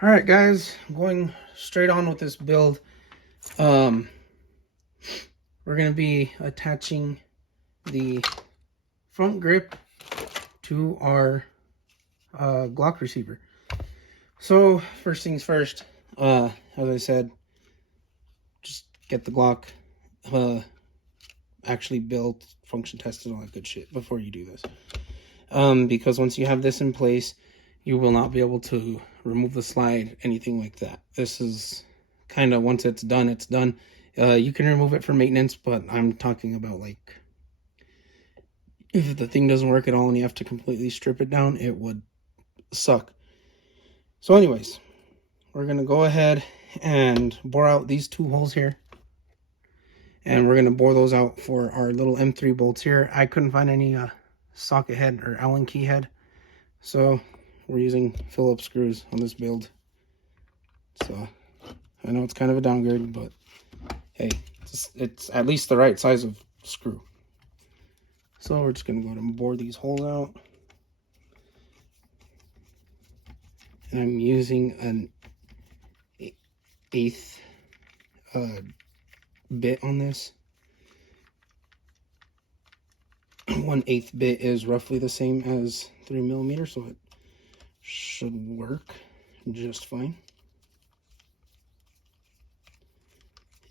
All right, guys, going straight on with this build. We're going to be attaching the front grip to our Glock receiver. So first things first, as I said, just get the Glock actually built, function tested, all that good shit before you do this. Because once you have this in place, you will not be able to remove the slide, anything like that. This is kind of, once it's done, it's done. You can remove it for maintenance, but I'm talking about like if the thing doesn't work at all and you have to completely strip it down, it would suck. So anyways, we're going to go ahead and bore out these two holes here. And we're going to bore those out for our little M3 bolts here. I couldn't find any socket head or Allen key head, so we're using Phillips screws on this build. So I know it's kind of a downgrade, but hey, it's at least the right size of screw. So we're just going to go ahead and bore these holes out. And I'm using an 1/8 bit on this. 1/8 bit is roughly the same as 3mm, so it should work just fine.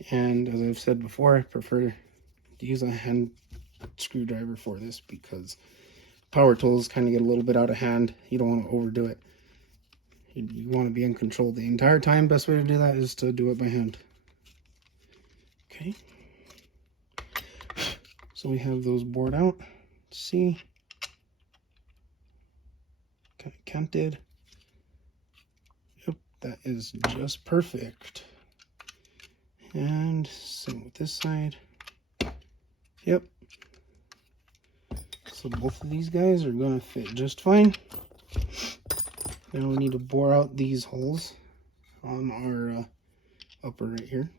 And as I've said before, I prefer to use a hand screwdriver for this because power tools kind of get a little bit out of hand. You don't want to overdo it. You want to be in control the entire time. Best way to do that is to do it by hand. Okay. So we have those bored out. Let's see. Kind of counted. Yep, that is just perfect. And same with this side. Yep. So both of these guys are going to fit just fine. Now we need to bore out these holes on our upper right here.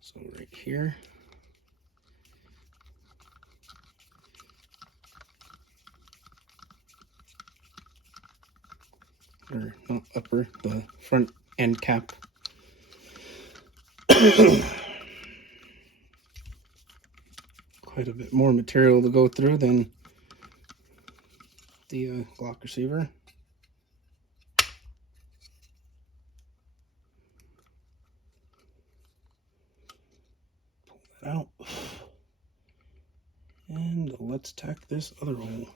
So right here. Or not upper, the front end cap. Quite a bit more material to go through than the Glock receiver. Pull that out. And let's tack this other hole.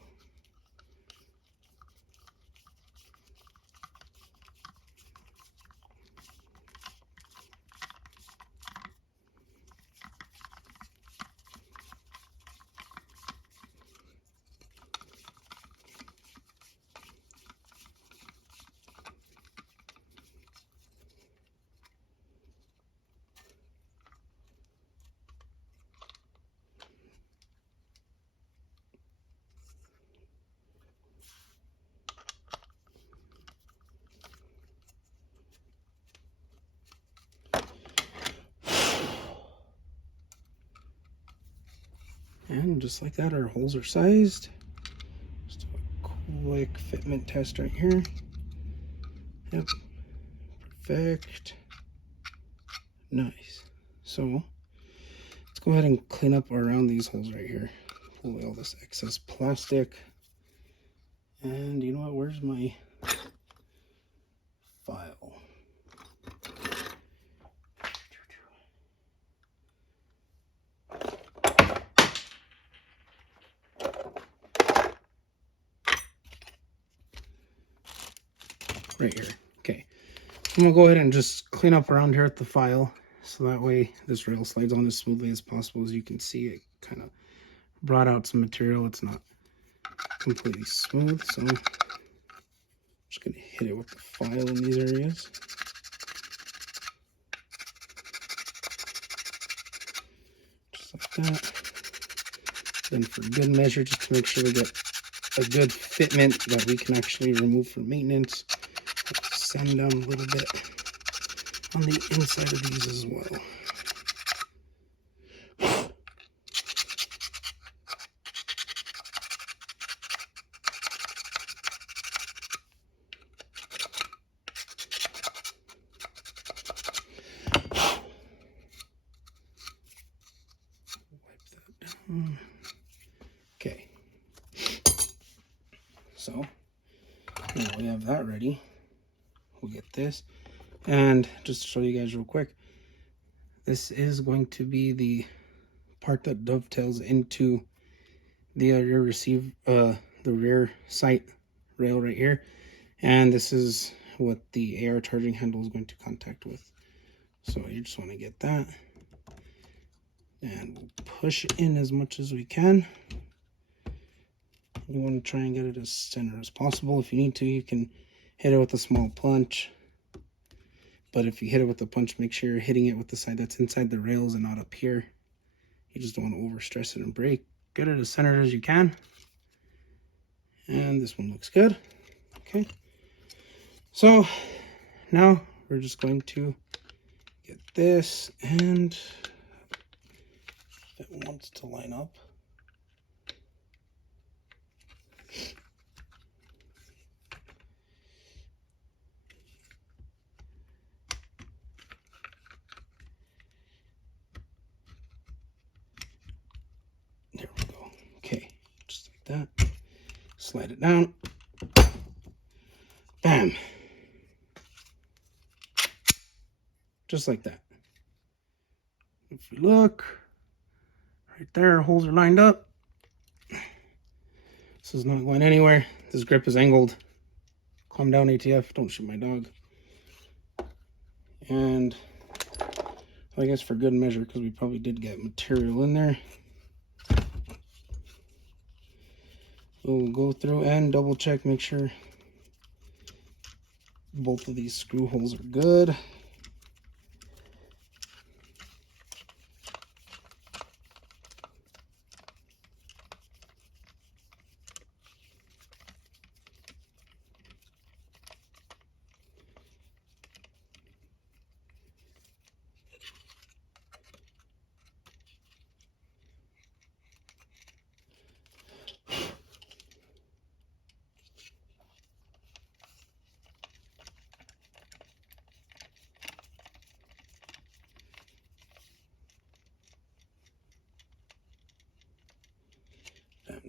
And just like that, our holes are sized. Just a quick fitment test right here. Yep, perfect. Nice. So let's go ahead and clean up around these holes right here. Pull away all this excess plastic. And you know what? Where's my file? Right here. Okay. I'm going to go ahead and just clean up around here at the file. So that way this rail slides on as smoothly as possible. As you can see, it kind of brought out some material. It's not completely smooth. So I'm just going to hit it with the file in these areas. Just like that. Then for good measure, just to make sure we get a good fitment that we can actually remove for maintenance. Sand down a little bit on the inside of these as well. So now we have that ready. We'll get this. And just to show you guys real quick, this is going to be the part that dovetails into the the rear sight rail right here. And this is what the AR charging handle is going to contact with. So you just want to get that. And we'll push in as much as we can. You want to try and get it as center as possible. If you need to, you can hit it with a small punch. But if you hit it with a punch, make sure you're hitting it with the side that's inside the rails and not up here. You just don't want to overstress it and break. Get it as centered as you can. And this one looks good. Okay. So now we're just going to get this, and if it wants to line up. There we go. Okay, just like that. Slide it down. Bam. Just like that. If you look, right there, holes are lined up. This is not going anywhere. This grip is angled. Calm down, ATF. Don't shoot my dog. And I guess for good measure, because we probably did get material in there, we'll go through and double check, make sure both of these screw holes are good.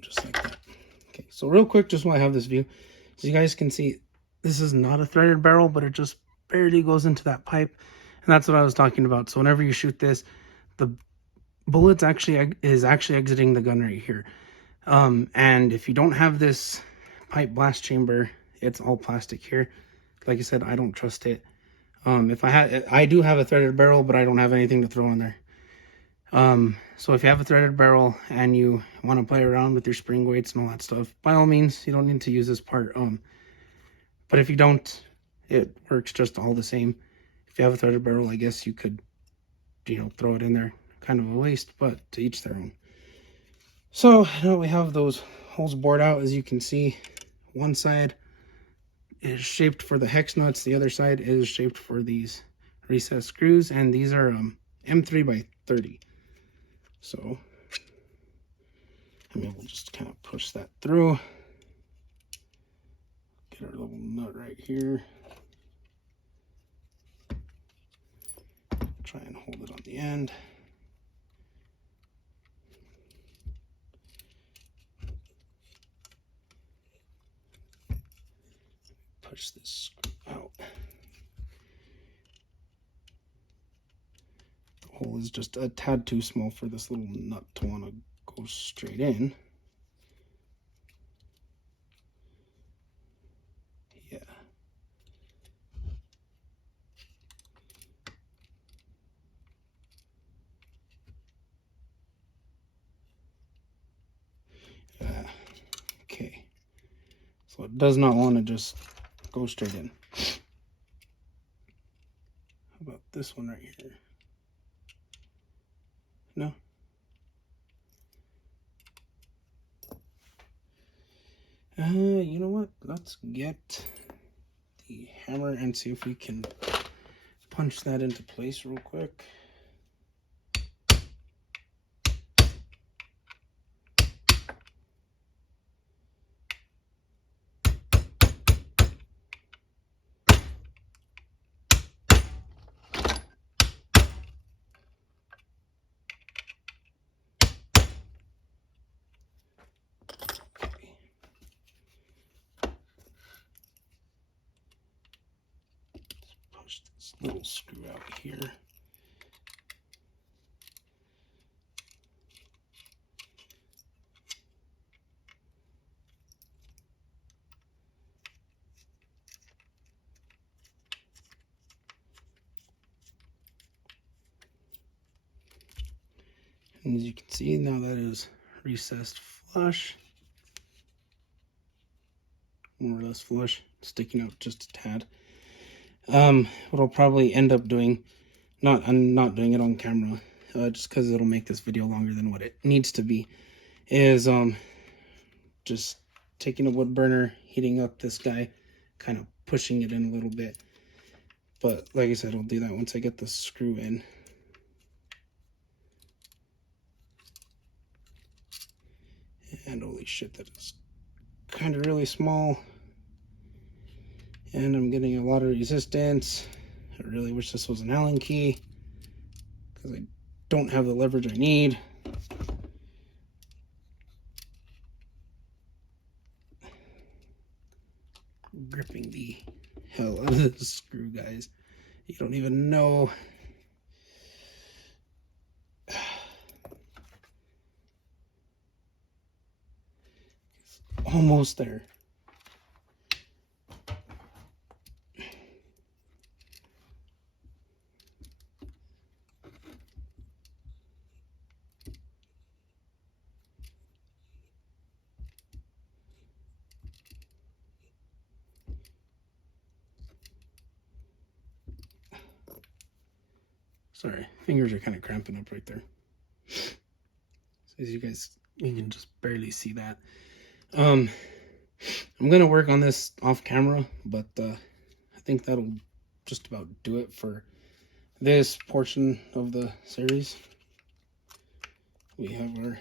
Just like that. Okay, so real quick, just while I have this view, so you guys can see, this is not a threaded barrel, but it just barely goes into that pipe, and that's what I was talking about. So whenever you shoot this, the bullet is actually exiting the gun right here. And if you don't have this pipe blast chamber, it's all plastic here. Like I said, I don't trust it. I do have a threaded barrel, but I don't have anything to throw in there. So if you have a threaded barrel and you want to play around with your spring weights and all that stuff, by all means, you don't need to use this part. But if you don't, it works just all the same. If you have a threaded barrel, I guess you could, throw it in there. Kind of a waste, but to each their own. So now we have those holes bored out. As you can see, one side is shaped for the hex nuts. The other side is shaped for these recessed screws. And these are M3 by 30. So, we'll just kind of push that through. Get our little nut right here. Try and hold it on the end. Push this screw out. Hole is just a tad too small for this little nut to want to go straight in. Yeah. Okay. So it does not want to just go straight in. How about this one right here? No. You know what? Let's get the hammer and see if we can punch that into place real quick. push this little screw out here. And as you can see, now that is recessed flush, more or less flush, sticking out just a tad. What I'll probably end up doing, I'm not doing it on camera, just because it'll make this video longer than what it needs to be, is just taking a wood burner, heating up this guy, kind of pushing it in a little bit. But like I said, I'll do that once I get the screw in. And holy shit, that is kind of really small. And I'm getting a lot of resistance. I really wish this was an Allen key, because I don't have the leverage I need. Gripping the hell out of the screw, guys. You don't even know. It's almost there. Sorry, fingers are kind of cramping up right there. So as you can just barely see that. I'm gonna work on this off camera, but I think that'll just about do it for this portion of the series. We have our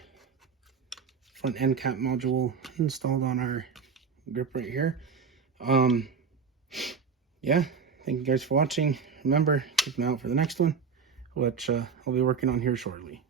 front end cap module installed on our grip right here. Yeah, thank you guys for watching. Remember, keep an eye out for the next one, which I'll be working on here shortly.